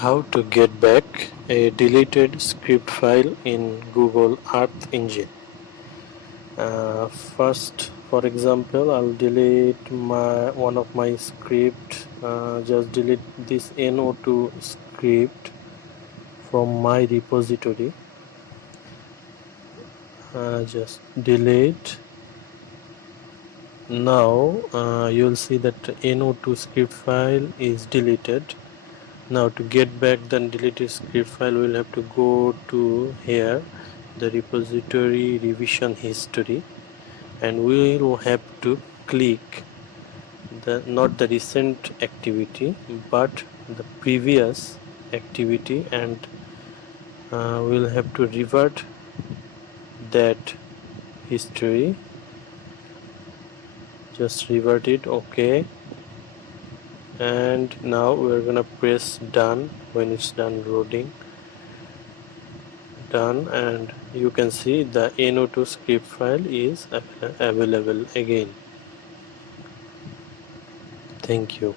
How to get back a deleted script file in Google Earth Engine. First, for example, I'll delete one of my script. Just delete this NO2 script from my repository. Just delete. Now you'll see that NO2 script file is deleted. Now to get back the deleted script file, we'll have to go to here, the repository revision history, and we will have to click not the recent activity but the previous activity, and we'll have to revert that history. Just revert it. Okay, and now we're gonna press done. When it's done loading, done, and you can see the NO2 script file is available again. Thank you.